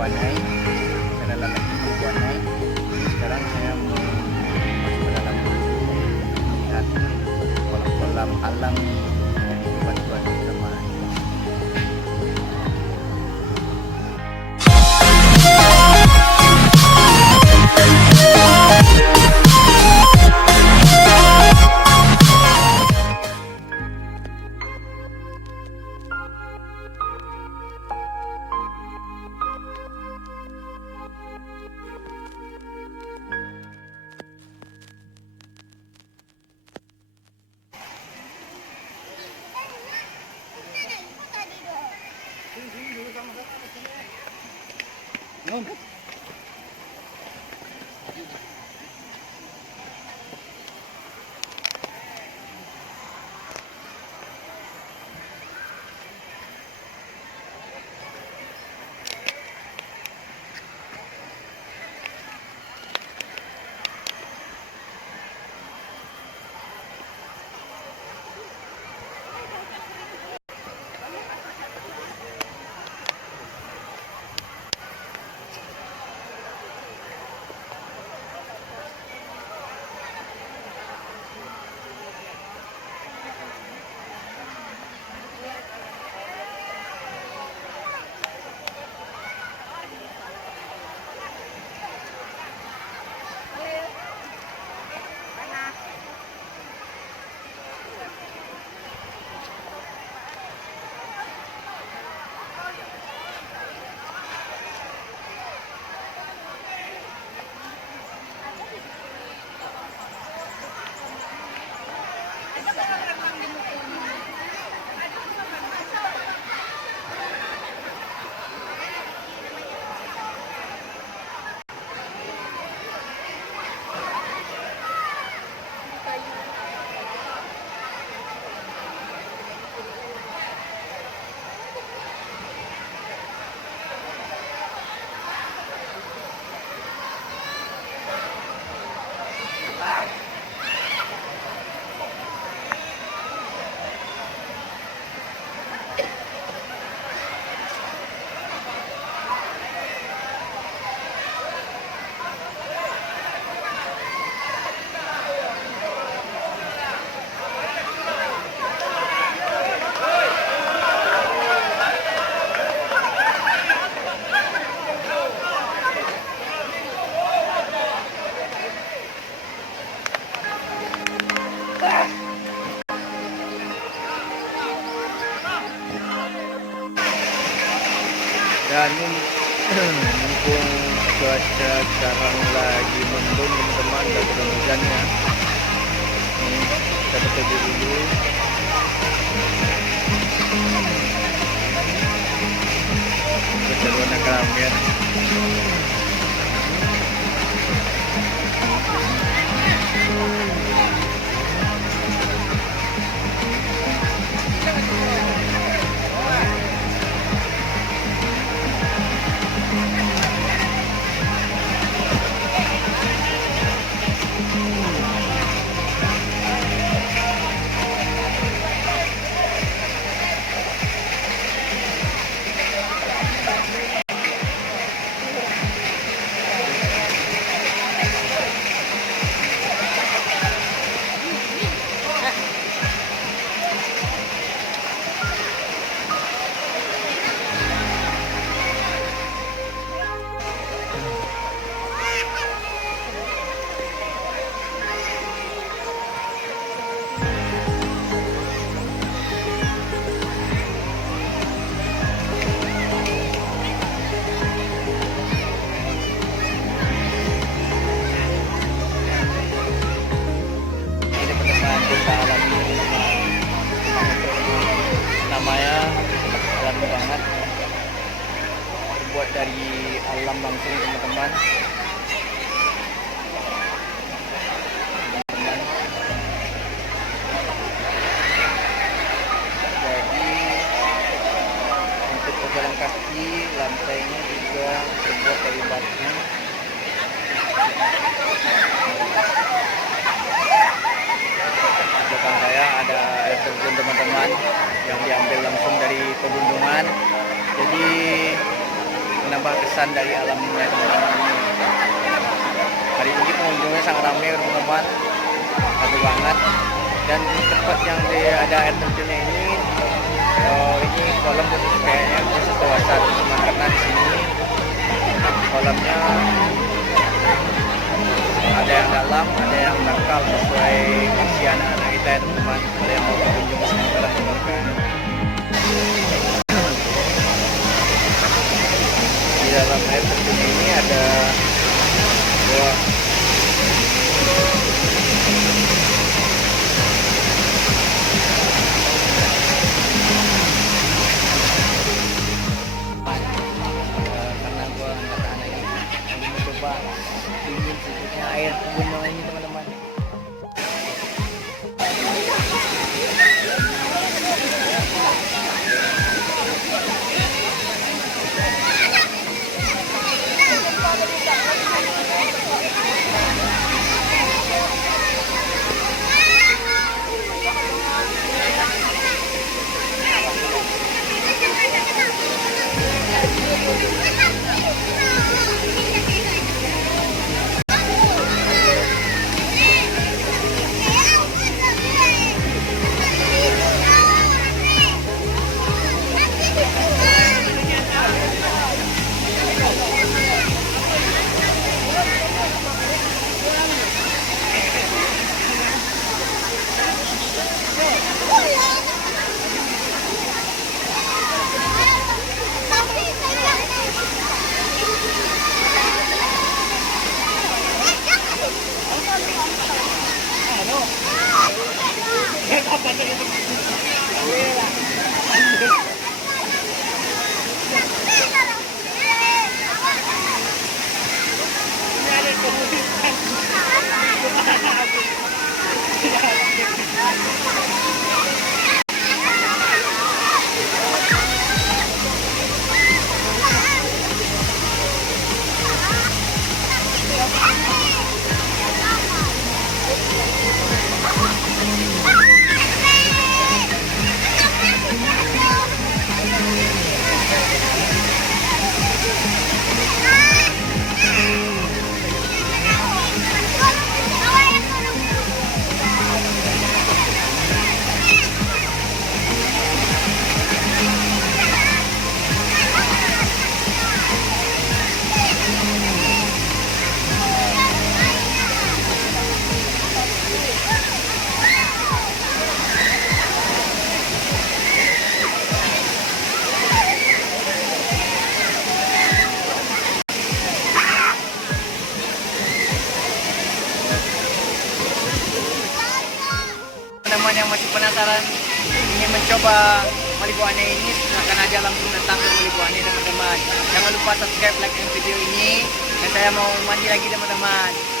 Buanai. Saya lagi di Buanai. Sekarang saya mau masuk ke dalam melihat kolam-kolam alam yang dibuat sama. Dan mumpung cuaca sekarang lagi mendung teman-teman, dan turun hujannya, kita bekerja dulu. Keseruan yang kalian. Namanya alami banget, terbuat dari alam langsung teman-teman. Jadi untuk pejalan kaki, lantainya juga terbuat dari batu. Belakang saya ada air terjun teman-teman yang diambil langsung dari pegunungan. Jadi menambah kesan dari alamnya teman-teman. Hari ini pengunjungnya sangat ramai teman-teman, ramai banget. Dan di tempat yang ada air terjunnya ini kolam kayaknya khusus dewasa teman-teman, karena di sini kolamnya ada yang dalam, ada yang dangkal sesuai usia anak-anak kita ya teman-teman. Kalau yang mau berkunjung silahkan teman-teman. Di dalam air terjun ini ada buah karena gua anak-anak yang mencoba ingin sedikitnya air gunung ini teman-teman. Teman-teman yang masih penasaran ingin mencoba Malibuana ini, silakan aja langsung datang ke Malibuana teman-teman. Jangan lupa subscribe, like video ini, dan saya mau mandi lagi teman-teman.